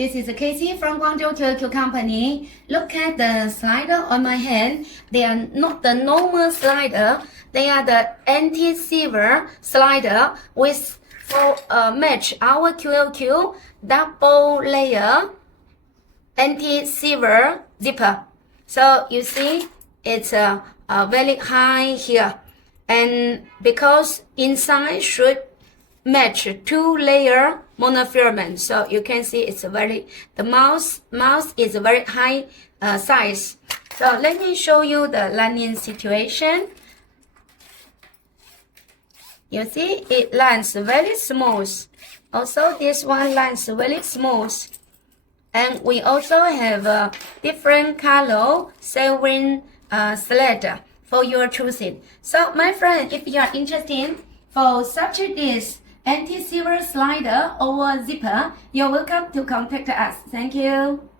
This is Casey from Guangzhou QQ Company. Look at the slider on my hand. They are not the normal slider. They are the anti-sewer slider with match our QQ double layer anti-sewer zipper. So you see it's very high here, and because inside should match 2-layer monofilament, so you can see it's the mouth is a very high size. So let me show you the landing situation. You see it lands very smooth. Also this one lands very smooth. And we also have a different color sewing sled for your choosing. So my friend, if you are interested for such this anti-sewer slider or zipper, you're welcome to contact us. Thank you.